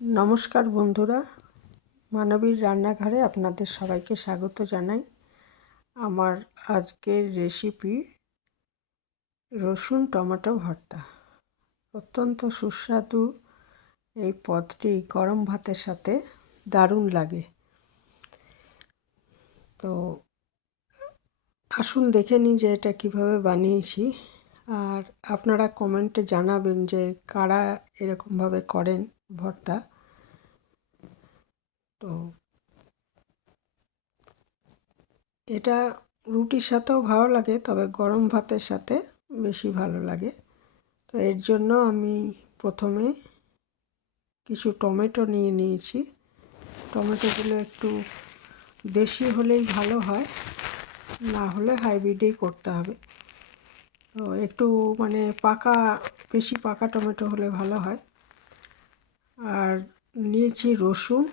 নমস্কার বন্ধুরা, মানবীর রান্নাঘরে আপনাদের সবাইকে স্বাগত জানাই। আমার আজকের রেসিপি রসুন টমেটো ভর্তা। অত্যন্ত সুস্বাদু এই পদটি গরম ভাতের সাথে দারুণ লাগে। তো আসুন দেখে নিই যে এটা কিভাবে বানিয়েছি, আর আপনারা কমেন্টে জানাবেন যে কারা এরকমভাবে করেন ভর্তা। তো এটা রুটির সাথেও ভালো লাগে, তবে গরম ভাতের সাথে বেশি ভালো লাগে। তো এর জন্য আমি প্রথমে কিছু টমেটো নিয়ে নিয়েছি। টমেটোগুলো একটু দেশি হলেই ভালো হয়, না হলে হাইব্রিডেই করতে হবে। তো একটু পাকা, বেশি পাকা টমেটো হলে ভালো হয়। আর নিয়েছি রসুন,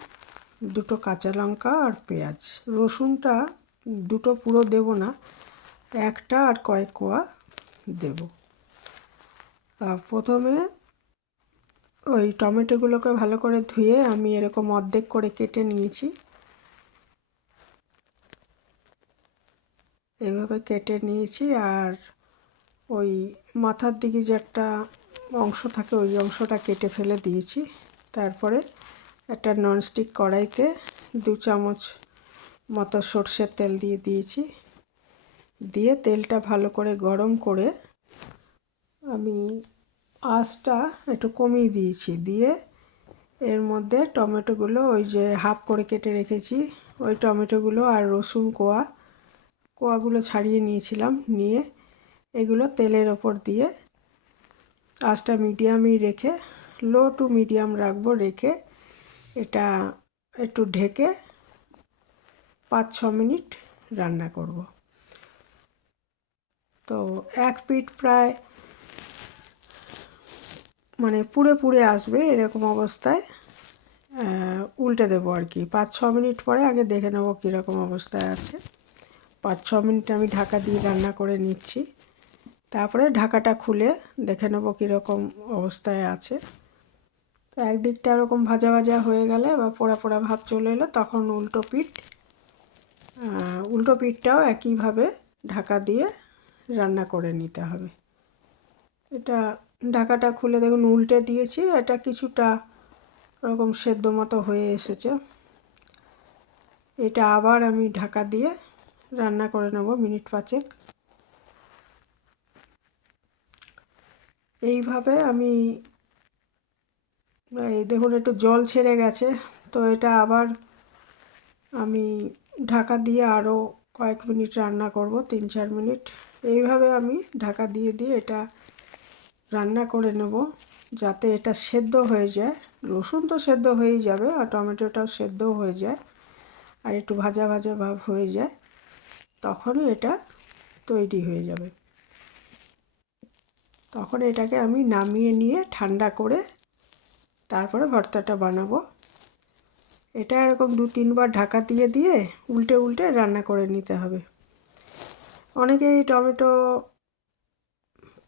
দুটো কাঁচা লঙ্কা আর পেঁয়াজ। রসুনটা দুটো পুরো দেব না, একটা আর কয়েক কোয়া দেব। প্রথমে ওই টমেটোগুলোকে ভালো করে ধুয়ে আমি এরকম অর্ধেক করে কেটে নিয়েছি। এভাবে কেটে নিয়েছি, আর ওই মাথার দিকে যে একটা অংশ থাকে ওই অংশটা কেটে ফেলে দিয়েছি। তারপরে একটা ননস্টিক কড়াইতে 2 চামচ মতো সর্ষের তেল দিয়ে দিয়েছি। দিয়ে তেলটা ভালো করে গরম করে আমি আঁচটা একটু কমিয়ে দিয়েছি। দিয়ে এর মধ্যে টমেটোগুলো, ওই যে হাফ করে কেটে রেখেছি ওই টমেটোগুলো আর রসুন কোয়াগুলো ছাড়িয়ে নিয়েছিলাম, নিয়ে এগুলো তেলের ওপর দিয়ে আঁচটা মিডিয়ামই রেখে, লো টু মিডিয়াম রাখবো, রেখে এটা একটু ঢেকে 5-6 মিনিট রান্না করব। তো এক পিঠ প্রায় পুড়ে পুড়ে আসবে, এরকম অবস্থায় উল্টে দেবো আর কি। 5-6 মিনিট পরে আগে দেখে নেবো কীরকম অবস্থায় আছে। 5-6 মিনিট আমি ঢাকা দিয়ে রান্না করে নিচ্ছি। তারপরে ঢাকাটা খুলে দেখে নেবো কীরকম অবস্থায় আছে। তো একদিকটা এরকম ভাজা ভাজা হয়ে গেলে বা পোড়া পোড়া ভাব চলে এলো, তখন উল্টো পিঠটাও একইভাবে ঢাকা দিয়ে রান্না করে নিতে হবে। এটা ঢাকাটা খুলে দেখুন উল্টে দিয়েছি, এটা কিছুটা ওরকম সেদ্ধ মতো হয়ে এসেছে। এটা আবার আমি ঢাকা দিয়ে রান্না করে নেব মিনিট 5। এইভাবে আমি দেখুন একটু জল ছেড়ে গেছে, তো এটা আবার আমি ঢাকা দিয়ে আরও কয়েক মিনিট রান্না করব, 3-4 মিনিট। এইভাবে আমি ঢাকা দিয়ে দিয়ে এটা রান্না করে নেব, যাতে এটা সেদ্ধ হয়ে যায়। রসুন তো সেদ্ধ হয়েই যাবে, আর টমেটোটাও সেদ্ধ হয়ে যায়, আর একটু ভাজা ভাজা ভাব হয়ে যায়, তখনই এটা তৈরি হয়ে যাবে। তখন এটাকে আমি নামিয়ে নিয়ে ঠান্ডা করে তারপরে ভর্তাটা বানাবো। এটা এরকম 2-3 বার ঢাকা দিয়ে দিয়ে উল্টে উল্টে রান্না করে নিতে হবে। অনেকেই টমেটো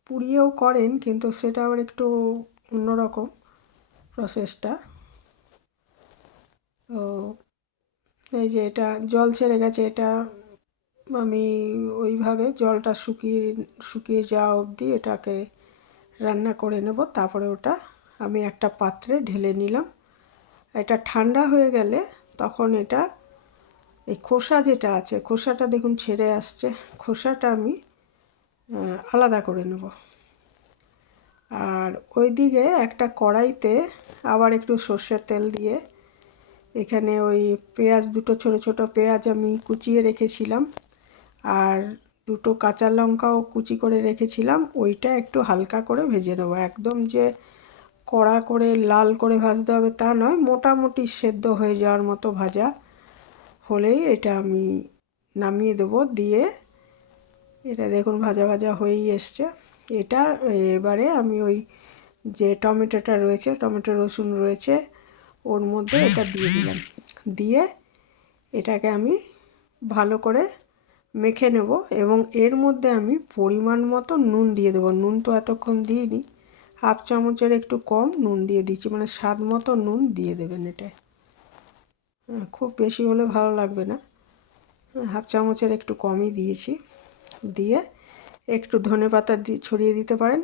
পুড়িয়েও করেন, কিন্তু সেটা আবার একটু অন্যরকম প্রসেসটা। তো এই যে এটা জল ছেড়ে গেছে, এটা আমি ওইভাবে জলটা শুকিয়ে যাওয়া অবধি এটাকে রান্না করে নেব। তারপরে ওটা আমি একটা পাত্রে ঢেলে নিলাম। এটা ঠান্ডা হয়ে গেলে তখন এটা এই খোসা যেটা আছে, খোসাটা দেখুন ছেড়ে আসছে, খোসাটা আমি আলাদা করে নেব। আর ওইদিকে একটা কড়াইতে আবার একটু সর্ষের তেল দিয়ে এখানে ওই পেঁয়াজ, দুটো ছোট ছোট পেঁয়াজ আমি কুচিয়ে রেখেছিলাম, আর দুটো কাঁচা লঙ্কাও কুচি করে রেখেছিলাম, ওইটা একটু হালকা করে ভেজে নেবো। একদম যে কড়া করে লাল করে ভাজতে হবে তা নয়, মোটামুটি সেদ্ধ হয়ে যাওয়ার মতো ভাজা হলেই এটা আমি নামিয়ে দেব। দিয়ে এটা দেখুন ভাজা ভাজা হয়েই এসছে। এটা এবারে আমি ওই যে টমেটোটা রয়েছে, টমেটো রসুন রয়েছে, ওর মধ্যে এটা দিয়ে দিলাম। দিয়ে এটাকে আমি ভালো করে মেখে নেব, এবং এর মধ্যে আমি পরিমাণ মতো নুন দিয়ে দেবো। নুন তো এতক্ষণ দিইনি, হাফ চামচের একটু কম নুন দিয়ে দিচ্ছি, মানে স্বাদ মতো নুন দিয়ে দেবেন এটায়। খুব বেশি হলে ভালো লাগবে না, হাফ চামচের একটু কমই দিয়েছি। দিয়ে একটু ধনেপাতা ছড়িয়ে দিতে পারেন।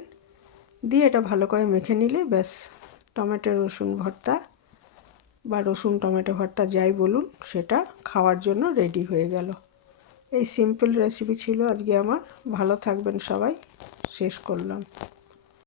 দিয়ে এটা ভালো করে মেখে নিলে ব্যাস টমেটো রসুন ভর্তা বা রসুন টমেটো ভর্তা যাই বলুন, সেটা খাওয়ার জন্য রেডি হয়ে গেল। এই সিম্পল রেসিপি ছিল আজকে আমার। ভালো থাকবেন সবাই, শেষ করলাম।